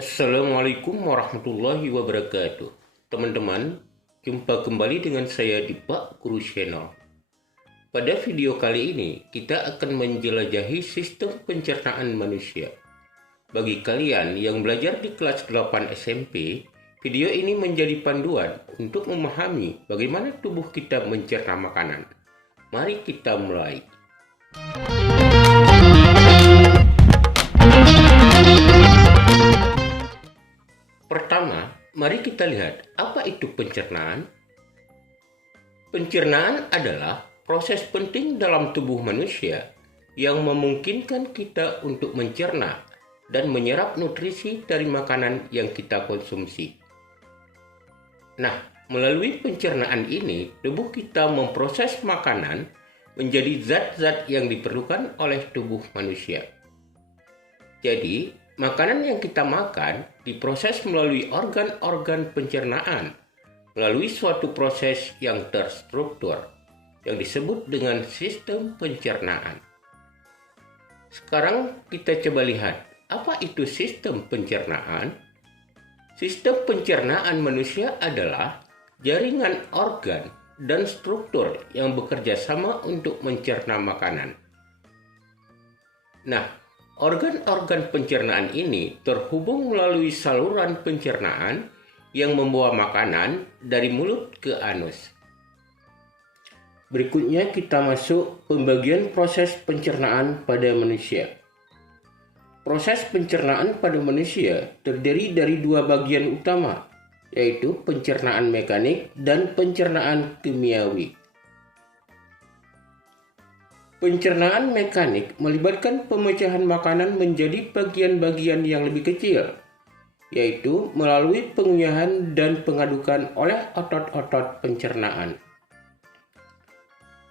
Assalamualaikum warahmatullahi wabarakatuh. Teman-teman, jumpa kembali dengan saya di Pak Guru Channel. Pada video kali ini, kita akan menjelajahi sistem pencernaan manusia. Bagi kalian yang belajar di kelas 8 SMP, video ini menjadi panduan untuk memahami bagaimana tubuh kita mencerna makanan. Mari kita mulai. Pertama, mari kita lihat apa itu pencernaan. Pencernaan adalah proses penting dalam tubuh manusia yang memungkinkan kita untuk mencerna dan menyerap nutrisi dari makanan yang kita konsumsi. Nah, melalui pencernaan ini, tubuh kita memproses makanan menjadi zat-zat yang diperlukan oleh tubuh manusia. Jadi, makanan yang kita makan diproses melalui organ-organ pencernaan, melalui suatu proses yang terstruktur, yang disebut dengan sistem pencernaan. Sekarang kita coba lihat, apa itu sistem pencernaan? Sistem pencernaan manusia adalah jaringan organ dan struktur yang bekerja sama untuk mencerna makanan. Nah, organ-organ pencernaan ini terhubung melalui saluran pencernaan yang membawa makanan dari mulut ke anus. Berikutnya kita masuk pembagian proses pencernaan pada manusia. Proses pencernaan pada manusia terdiri dari dua bagian utama, yaitu pencernaan mekanik dan pencernaan kimiawi. Pencernaan mekanik melibatkan pemecahan makanan menjadi bagian-bagian yang lebih kecil, yaitu melalui pengunyahan dan pengadukan oleh otot-otot pencernaan.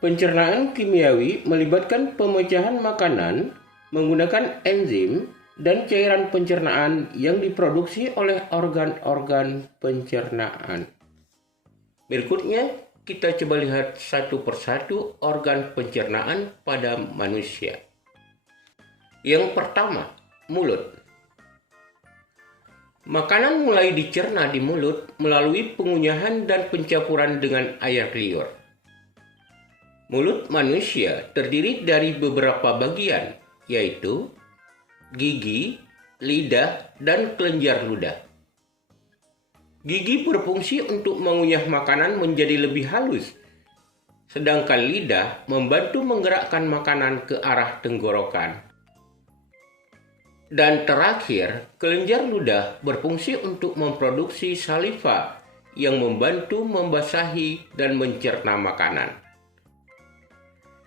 Pencernaan kimiawi melibatkan pemecahan makanan menggunakan enzim dan cairan pencernaan yang diproduksi oleh organ-organ pencernaan. Berikutnya, kita coba lihat satu persatu organ pencernaan pada manusia. Yang pertama, mulut. Makanan mulai dicerna di mulut melalui pengunyahan dan pencampuran dengan air liur. Mulut manusia terdiri dari beberapa bagian, yaitu gigi, lidah, dan kelenjar ludah. Gigi berfungsi untuk mengunyah makanan menjadi lebih halus, sedangkan lidah membantu menggerakkan makanan ke arah tenggorokan. Dan terakhir, kelenjar ludah berfungsi untuk memproduksi saliva yang membantu membasahi dan mencerna makanan.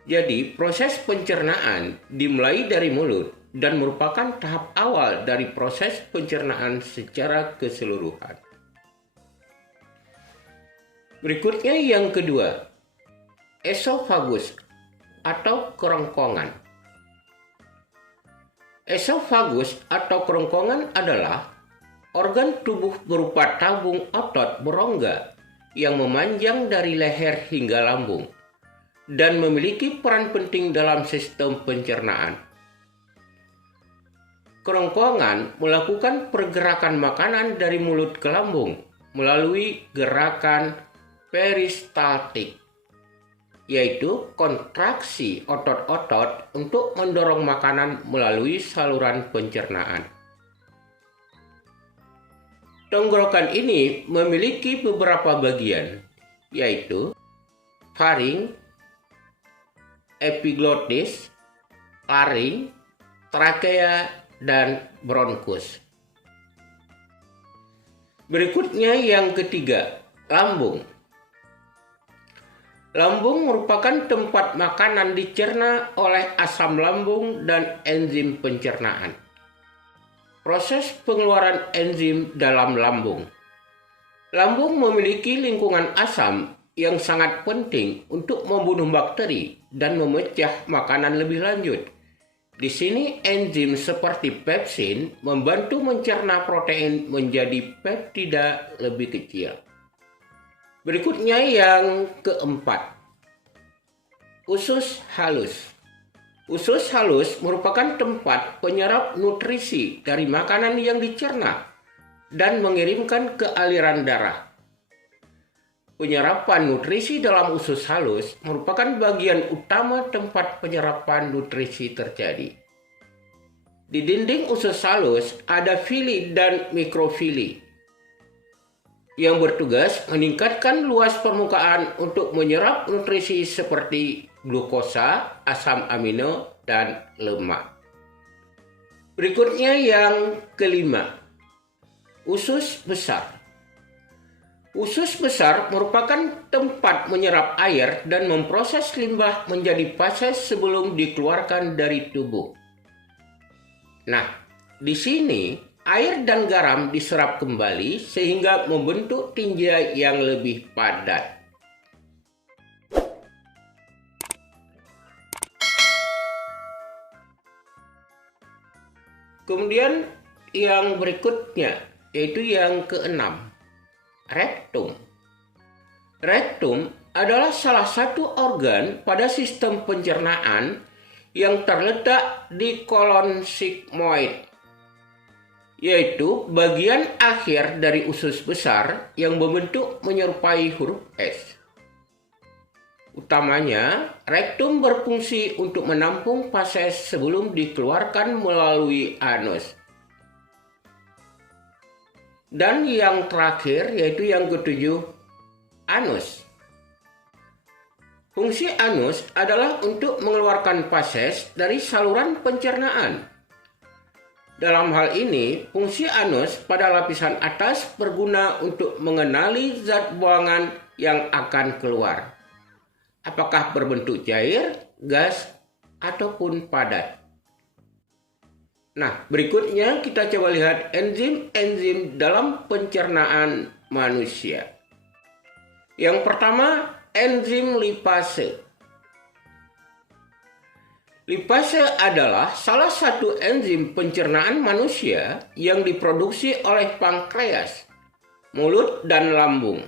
Jadi, proses pencernaan dimulai dari mulut dan merupakan tahap awal dari proses pencernaan secara keseluruhan. Berikutnya yang kedua, esofagus atau kerongkongan. Esofagus atau kerongkongan adalah organ tubuh berupa tabung otot berongga yang memanjang dari leher hingga lambung dan memiliki peran penting dalam sistem pencernaan. Kerongkongan melakukan pergerakan makanan dari mulut ke lambung melalui gerakan peristaltik, yaitu kontraksi otot-otot untuk mendorong makanan melalui saluran pencernaan. Tenggorokan ini memiliki beberapa bagian, yaitu faring, epiglottis, laring, trakea, dan bronkus. Berikutnya yang ketiga, lambung. Lambung merupakan tempat makanan dicerna oleh asam lambung dan enzim pencernaan. Proses pengeluaran enzim dalam lambung. Lambung memiliki lingkungan asam yang sangat penting untuk membunuh bakteri dan memecah makanan lebih lanjut. Di sini enzim seperti pepsin membantu mencerna protein menjadi peptida lebih kecil. Berikutnya yang keempat, usus halus. Usus halus merupakan tempat penyerap nutrisi dari makanan yang dicerna dan mengirimkan ke aliran darah. Penyerapan nutrisi dalam usus halus merupakan bagian utama tempat penyerapan nutrisi terjadi. Di dinding usus halus ada vili dan mikrofili yang bertugas meningkatkan luas permukaan untuk menyerap nutrisi seperti glukosa, asam amino, dan lemak. Berikutnya yang kelima, usus besar. Usus besar merupakan tempat menyerap air dan memproses limbah menjadi fases sebelum dikeluarkan dari tubuh. Nah, di sini air dan garam diserap kembali sehingga membentuk tinja yang lebih padat. Kemudian yang berikutnya yaitu yang keenam, rektum. Rektum adalah salah satu organ pada sistem pencernaan yang terletak di kolon sigmoid, yaitu bagian akhir dari usus besar yang berbentuk menyerupai huruf S. Utamanya, rektum berfungsi untuk menampung fases sebelum dikeluarkan melalui anus. Dan yang terakhir yaitu yang ketujuh, anus. Fungsi anus adalah untuk mengeluarkan fases dari saluran pencernaan. Dalam hal ini, fungsi anus pada lapisan atas berguna untuk mengenali zat buangan yang akan keluar. Apakah berbentuk cair, gas, ataupun padat. Nah, berikutnya kita coba lihat enzim-enzim dalam pencernaan manusia. Yang pertama, enzim lipase. Lipase adalah salah satu enzim pencernaan manusia yang diproduksi oleh pankreas, mulut, dan lambung.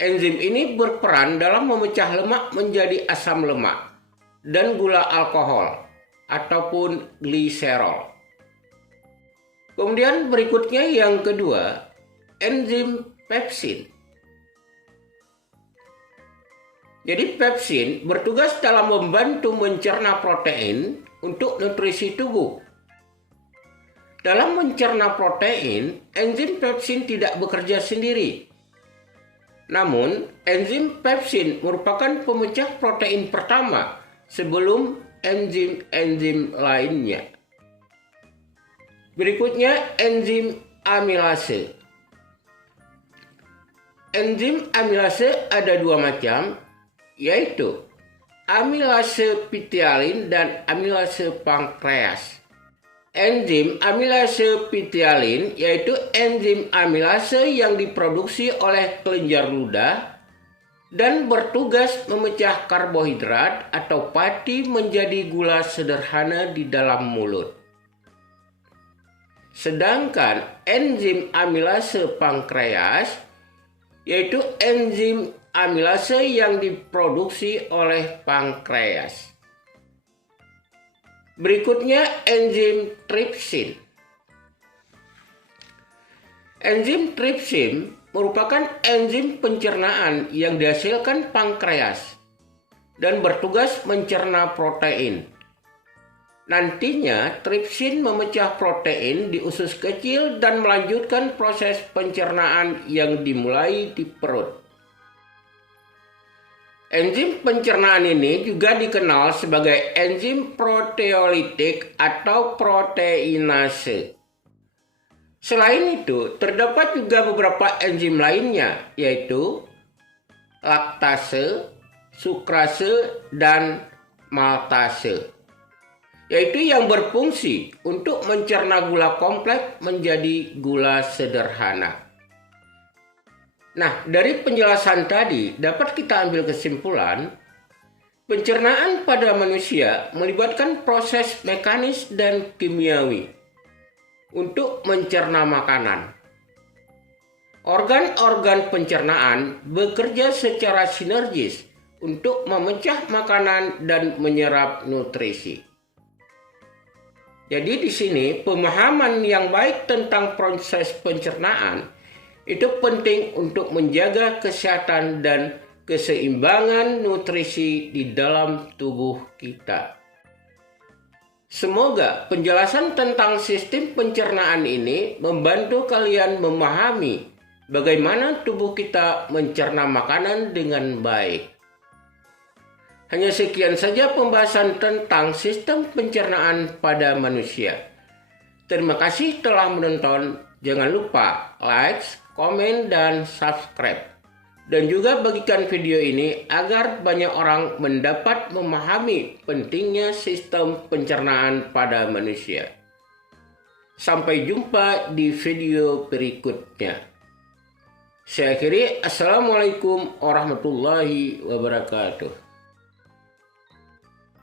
Enzim ini berperan dalam memecah lemak menjadi asam lemak dan gula alkohol ataupun gliserol. Kemudian berikutnya yang kedua, enzim pepsin. Jadi pepsin bertugas dalam membantu mencerna protein untuk nutrisi tubuh. Dalam mencerna protein, enzim pepsin tidak bekerja sendiri. Namun, enzim pepsin merupakan pemecah protein pertama sebelum enzim-enzim lainnya. Berikutnya, enzim amilase. Enzim amilase ada dua macam, yaitu amilase pitialin dan amilase pankreas. Enzim amilase pitialin yaitu enzim amilase yang diproduksi oleh kelenjar ludah dan bertugas memecah karbohidrat atau pati menjadi gula sederhana di dalam mulut. Sedangkan enzim amilase pankreas yaitu enzim amilase yang diproduksi oleh pankreas. Berikutnya enzim tripsin. Enzim tripsin merupakan enzim pencernaan yang dihasilkan pankreas dan bertugas mencerna protein. Nantinya tripsin memecah protein di usus kecil dan melanjutkan proses pencernaan yang dimulai di perut. Enzim pencernaan ini juga dikenal sebagai enzim proteolitik atau proteinase. Selain itu, terdapat juga beberapa enzim lainnya, yaitu laktase, sukrase, dan maltase, yaitu yang berfungsi untuk mencerna gula kompleks menjadi gula sederhana. Nah, dari penjelasan tadi dapat kita ambil kesimpulan, pencernaan pada manusia melibatkan proses mekanis dan kimiawi untuk mencerna makanan. Organ-organ pencernaan bekerja secara sinergis untuk memecah makanan dan menyerap nutrisi. Jadi di sini pemahaman yang baik tentang proses pencernaan itu penting untuk menjaga kesehatan dan keseimbangan nutrisi di dalam tubuh kita. Semoga penjelasan tentang sistem pencernaan ini membantu kalian memahami bagaimana tubuh kita mencerna makanan dengan baik. Hanya sekian saja pembahasan tentang sistem pencernaan pada manusia. Terima kasih telah menonton. Jangan lupa like, komen, dan subscribe. Dan juga bagikan video ini agar banyak orang mendapat memahami pentingnya sistem pencernaan pada manusia. Sampai jumpa di video berikutnya. Saya akhiri, Assalamualaikum warahmatullahi wabarakatuh.